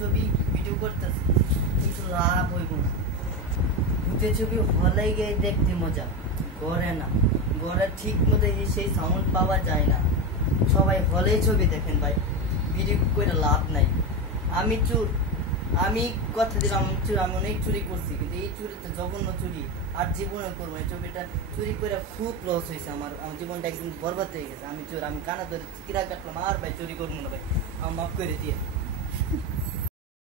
ছবি ভিডিও করতেছি কিন্তু লাভ হইব না। ভূতে ছবি হলে গিয়ে দেখতে মজা, ঘরে না। ঘরে ঠিক মতো সেই সাউন্ড পাওয়া যায় না। সবাই হলেই ছবি দেখেন ভাই, ভিডিও করে লাভ নাই। আমি চুর, আমি কথা দিলাম চুর, আমি অনেক চুরি করছি, কিন্তু এই চুরিতে জঘন্য চুরি আর জীবনে করবো। এই ছবিটা চুরি করে খুব লস হয়েছে আমার জীবনটা একদম বরবাদ হয়ে গেছে। আমি চোর, আমি কানা ধরে কিরা কাটলাম, আর ভাই চুরি করবো না ভাই, আমার মাফ করে দিয়ে।